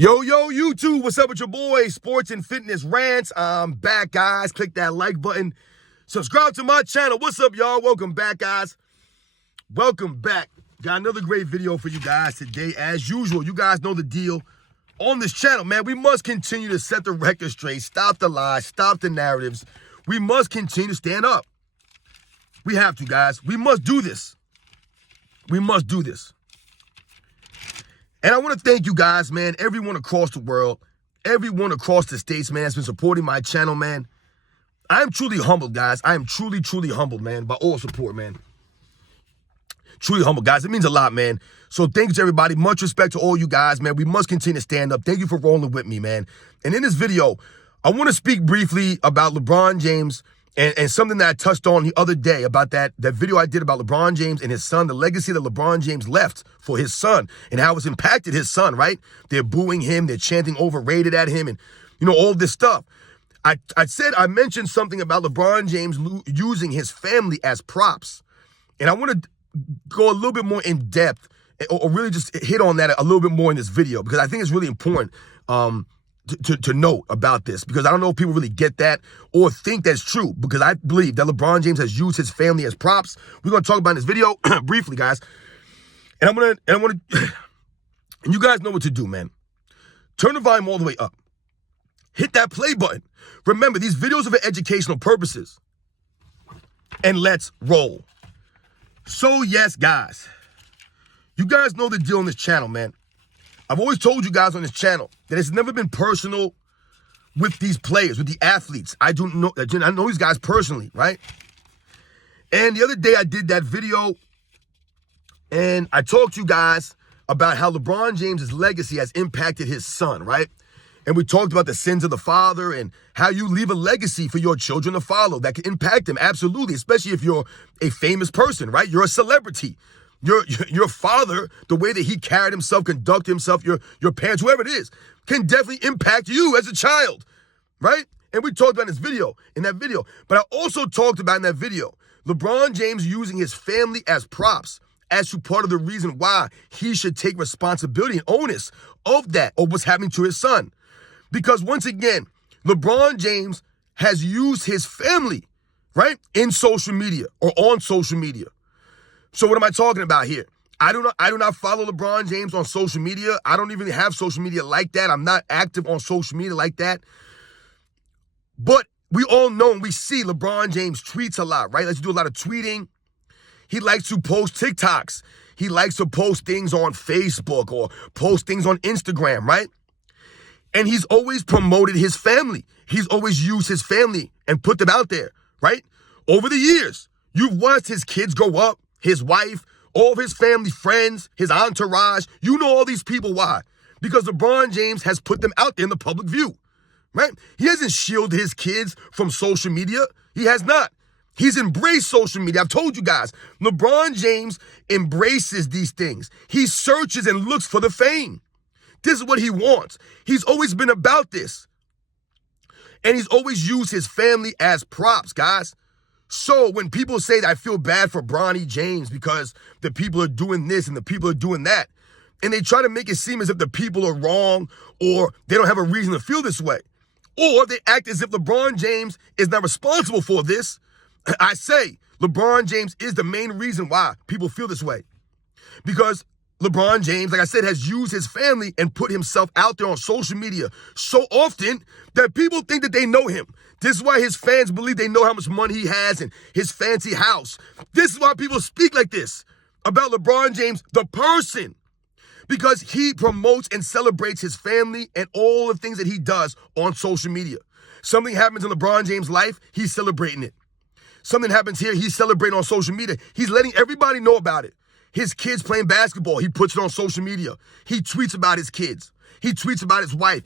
Yo, YouTube, what's up with your boy, Sports and Fitness Rants? I'm back, guys. Click that like button. Subscribe to my channel. What's up, y'all? Welcome back, guys. Welcome back. Got another great video for you guys today. As usual, you guys know the deal. On this channel, man, we must continue to set the record straight, stop the lies, stop the narratives. We must continue to stand up. We have to, guys. We must do this. We must do this. And I want to thank you guys, man, everyone across the world, everyone across the states, man, has been supporting my channel, man. I am truly humbled, guys. I am truly humbled, man, by all support, man. Truly humbled, guys. It means a lot, man. So thanks to everybody. Much respect to all you guys, man. We must continue to stand up. Thank you for rolling with me, man. And in this video, I want to speak briefly about LeBron James and something that I touched on the other day about that video I did about LeBron James and his son, the legacy that LeBron James left for his son and how it's impacted his son, right? They're booing him. They're chanting overrated at him and, you know, all this stuff. I mentioned something about LeBron James using his family as props. And I want to go a little bit more in depth or really just hit on that a little bit more in this video because I think it's really important to note about this because I don't know if people really get that or think that's true because I believe that LeBron James has used his family as props. We're going to talk about in this video briefly, guys. And and you guys know what to do, man. Turn the volume all the way up. Hit that play button. Remember, these videos are for educational purposes. And let's roll. So, yes, guys. You guys know the deal on this channel, man. I've always told you guys on this channel that it's never been personal with these players, with the athletes. I know these guys personally, right? And the other day I did that video and I talked to you guys about how LeBron James' legacy has impacted his son, right? And we talked about the sins of the father and how you leave a legacy for your children to follow that can impact them, absolutely, especially if you're a famous person, right? You're a celebrity. Your father, the way that he carried himself, conducted himself, your parents, whoever it is, can definitely impact you as a child, right? And we talked about in that video. But I also talked about in that video, LeBron James using his family as props as to part of the reason why he should take responsibility and onus of that, of what's happening to his son. Because once again, LeBron James has used his family, right, in social media or on social media. So what am I talking about here? I do not follow LeBron James on social media. I don't even have social media like that. I'm not active on social media like that. But we all know and we see LeBron James tweets a lot, right? He likes to do a lot of tweeting. He likes to post TikToks. He likes to post things on Facebook or post things on Instagram, right? And he's always promoted his family. He's always used his family and put them out there, right? Over the years, you've watched his kids grow up. His wife, all of his family, friends, his entourage. You know all these people. Why? Because LeBron James has put them out there in the public view, right? He hasn't shielded his kids from social media. He has not. He's embraced social media. I've told you guys, LeBron James embraces these things. He searches and looks for the fame. This is what he wants. He's always been about this. And he's always used his family as props, guys. So when people say that I feel bad for Bronny James because the people are doing this and the people are doing that, and they try to make it seem as if the people are wrong or they don't have a reason to feel this way, or they act as if LeBron James is not responsible for this, I say LeBron James is the main reason why people feel this way. Because LeBron James, like I said, has used his family and put himself out there on social media so often that people think that they know him. This is why his fans believe they know how much money he has and his fancy house. This is why people speak like this about LeBron James, the person, because he promotes and celebrates his family and all the things that he does on social media. Something happens in LeBron James' life, he's celebrating it. Something happens here, he's celebrating on social media. He's letting everybody know about it. His kids playing basketball, he puts it on social media. He tweets about his kids. He tweets about his wife.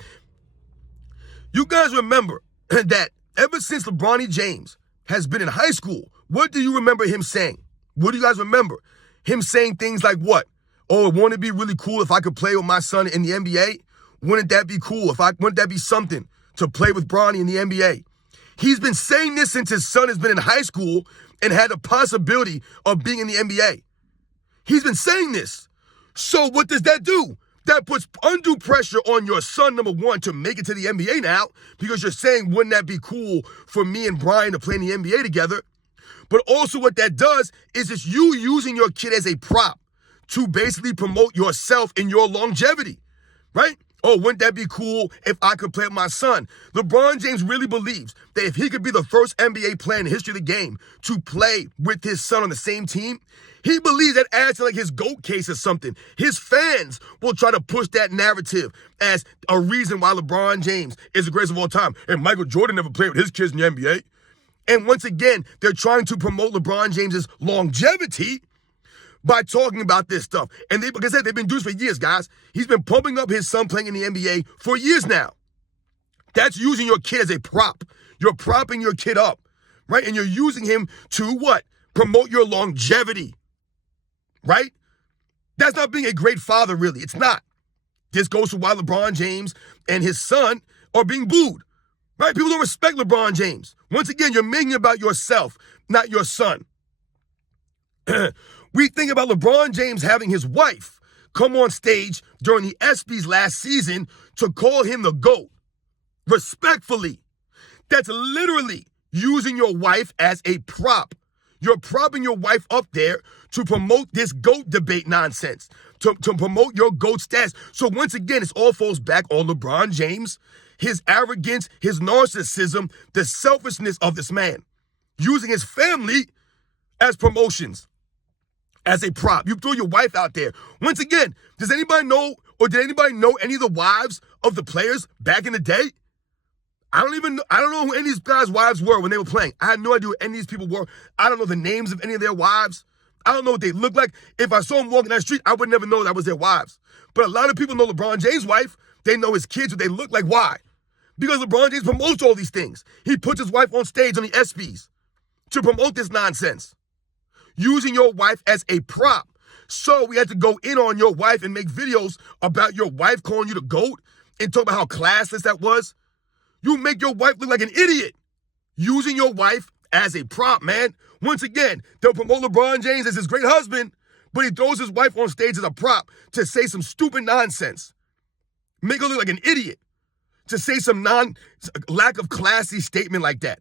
You guys remember that ever since LeBron James has been in high school, what do you remember him saying? What do you guys remember? Him saying things like what? Oh, wouldn't it be really cool if I could play with my son in the NBA? Wouldn't that be cool? Wouldn't that be something to play with Bronny in the NBA? He's been saying this since his son has been in high school and had the possibility of being in the NBA. He's been saying this. So what does that do? That puts undue pressure on your son, number one, to make it to the NBA now, because you're saying, wouldn't that be cool for me and Brian to play in the NBA together? But also what that does is it's you using your kid as a prop to basically promote yourself and your longevity, right? Oh, wouldn't that be cool if I could play with my son? LeBron James really believes that if he could be the first NBA player in the history of the game to play with his son on the same team, he believes that adds to like his GOAT case or something. His fans will try to push that narrative as a reason why LeBron James is the greatest of all time. And Michael Jordan never played with his kids in the NBA. And once again, they're trying to promote LeBron James's longevity by talking about this stuff. And like I said, they've been doing this for years, guys. He's been pumping up his son playing in the NBA for years now. That's using your kid as a prop. You're propping your kid up, right? And you're using him to what? Promote your longevity, right? That's not being a great father, really. It's not. This goes to why LeBron James and his son are being booed, right? People don't respect LeBron James. Once again, you're making it about yourself, not your son. We think about LeBron James having his wife come on stage during the ESPYs last season to call him the GOAT. Respectfully. That's literally using your wife as a prop. You're propping your wife up there to promote this GOAT debate nonsense, to promote your GOAT status. So once again, it all falls back on LeBron James, his arrogance, his narcissism, the selfishness of this man, using his family as promotions, as a prop. You throw your wife out there. Once again, does anybody know, or did anybody know any of the wives of the players back in the day? I don't know who any of these guys' wives were when they were playing. I had no idea who any of these people were. I don't know the names of any of their wives. I don't know what they look like. If I saw them walking down the street, I would never know that was their wives. But a lot of people know LeBron James' wife. They know his kids, what they look like. Why? Because LeBron James promotes all these things. He puts his wife on stage on the ESPYs to promote this nonsense. Using your wife as a prop. So we had to go in on your wife and make videos about your wife calling you the GOAT and talk about how classless that was. You make your wife look like an idiot. Using your wife as a prop, man. Once again, they'll promote LeBron James as his great husband, but he throws his wife on stage as a prop to say some stupid nonsense. Make her look like an idiot. To say some lack of classy statement like that.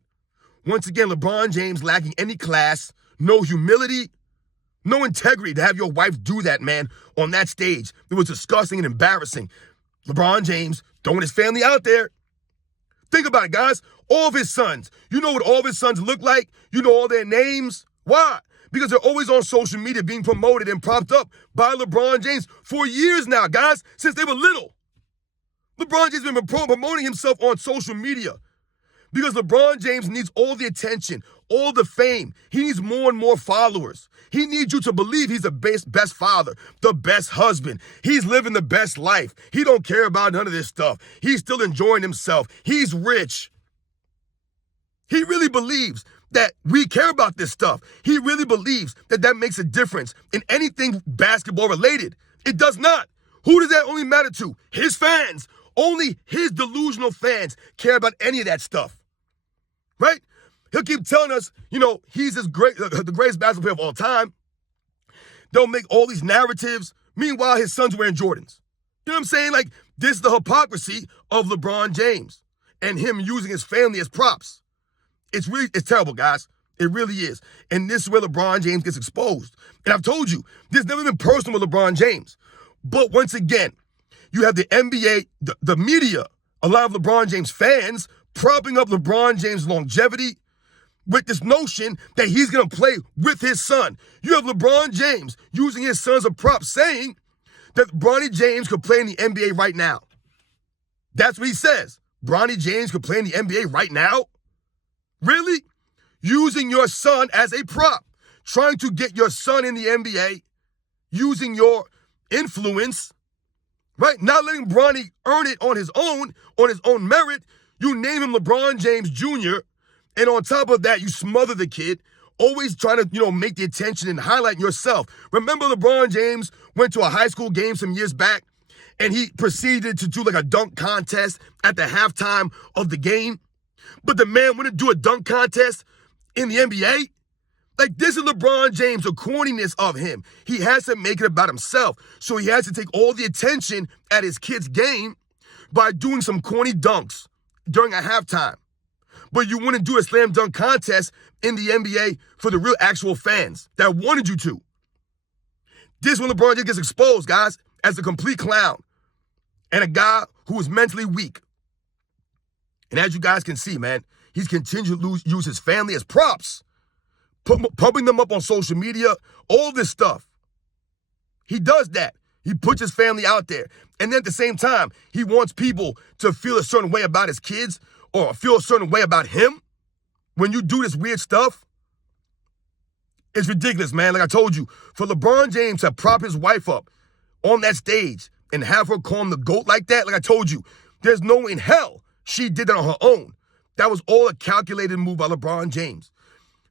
Once again, LeBron James lacking any class, no humility, no integrity to have your wife do that, man, on that stage. It was disgusting and embarrassing. LeBron James throwing his family out there. Think about it, guys. All of his sons. You know what all of his sons look like? You know all their names. Why? Because they're always on social media being promoted and propped up by LeBron James for years now, guys, since they were little. LeBron James has been promoting himself on social media because LeBron James needs all the attention, all the fame. He needs more and more followers. He needs you to believe he's the best father, the best husband. He's living the best life. He don't care about none of this stuff. He's still enjoying himself. He's rich. He really believes that we care about this stuff. He really believes that that makes a difference in anything basketball related. It does not. Who does that only matter to? His fans. Only his delusional fans care about any of that stuff. Right? He'll keep telling us, he's the greatest basketball player of all time. They'll make all these narratives. Meanwhile, his son's wearing Jordans. You know what I'm saying? Like, this is the hypocrisy of LeBron James and him using his family as props. It's terrible, guys. It really is. And this is where LeBron James gets exposed. And I've told you, this has never been personal with LeBron James. But once again, you have the NBA, the media, a lot of LeBron James fans propping up LeBron James' longevity with this notion that he's going to play with his son. You have LeBron James using his son as a prop, saying that Bronny James could play in the NBA right now. That's what he says. Bronny James could play in the NBA right now? Really? Using your son as a prop. Trying to get your son in the NBA. Using your influence. Right? Not letting Bronny earn it on his own merit. You name him LeBron James Jr., and on top of that, you smother the kid, always trying to, make the attention and highlight yourself. Remember LeBron James went to a high school game some years back, and he proceeded to do like a dunk contest at the halftime of the game. But the man wouldn't do a dunk contest in the NBA. Like, this is LeBron James, the corniness of him. He has to make it about himself. So he has to take all the attention at his kid's game by doing some corny dunks during a halftime. But you wouldn't do a slam dunk contest in the NBA for the real actual fans that wanted you to. This is when LeBron James gets exposed, guys, as a complete clown and a guy who is mentally weak. And as you guys can see, man, he's continued to use his family as props, pumping them up on social media, all this stuff. He does that. He puts his family out there. And then at the same time, he wants people to feel a certain way about his kids or feel a certain way about him. When you do this weird stuff, it's ridiculous, man. Like I told you, for LeBron James to prop his wife up on that stage and have her call him the GOAT like that, like I told you, there's no way in hell she did that on her own. That was all a calculated move by LeBron James.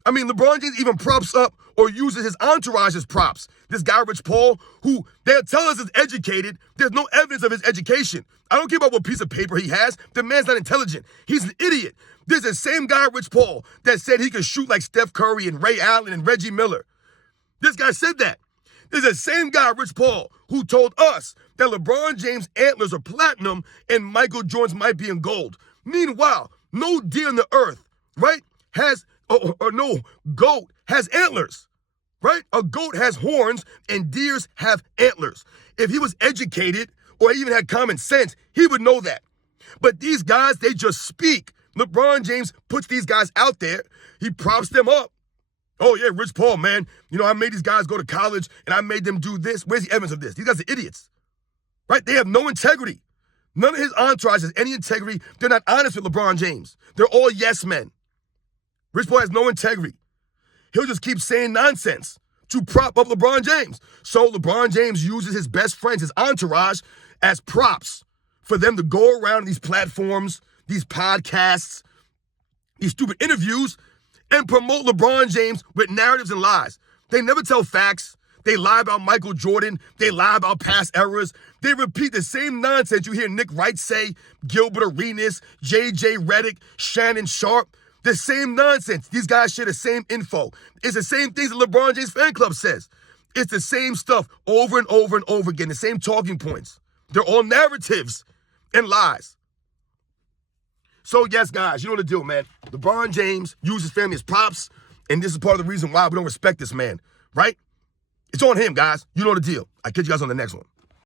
I mean, LeBron James even props up or uses his entourage as props. This guy, Rich Paul, who they'll tell us is educated, there's no evidence of his education. I don't care about what piece of paper he has. The man's not intelligent. He's an idiot. This is the same guy, Rich Paul, that said he could shoot like Steph Curry and Ray Allen and Reggie Miller. This guy said that. This is the same guy, Rich Paul, who told us that LeBron James' antlers are platinum and Michael Jordan's might be in gold. Meanwhile, no deer in the earth, right, has, or no goat has antlers, right? A goat has horns and deers have antlers. If he was educated or even had common sense, he would know that. But these guys, they just speak. LeBron James puts these guys out there. He props them up. Oh, yeah, Rich Paul, man. You know, I made these guys go to college and I made them do this. Where's the evidence of this? These guys are idiots, right? They have no integrity. None of his entourage has any integrity. They're not honest with LeBron James. They're all yes men. Rich Paul has no integrity. He'll just keep saying nonsense to prop up LeBron James. So LeBron James uses his best friends, his entourage, as props for them to go around these platforms, these podcasts, these stupid interviews, and promote LeBron James with narratives and lies. They never tell facts. They lie about Michael Jordan. They lie about past eras. They repeat the same nonsense you hear Nick Wright say, Gilbert Arenas, J.J. Redick, Shannon Sharp. The same nonsense. These guys share the same info. It's the same things that LeBron James fan club says. It's the same stuff over and over and over again, the same talking points. They're all narratives and lies. So, yes, guys, you know the deal, man. LeBron James uses family as props, and this is part of the reason why we don't respect this man, right? It's on him, guys. You know the deal. I'll catch you guys on the next one.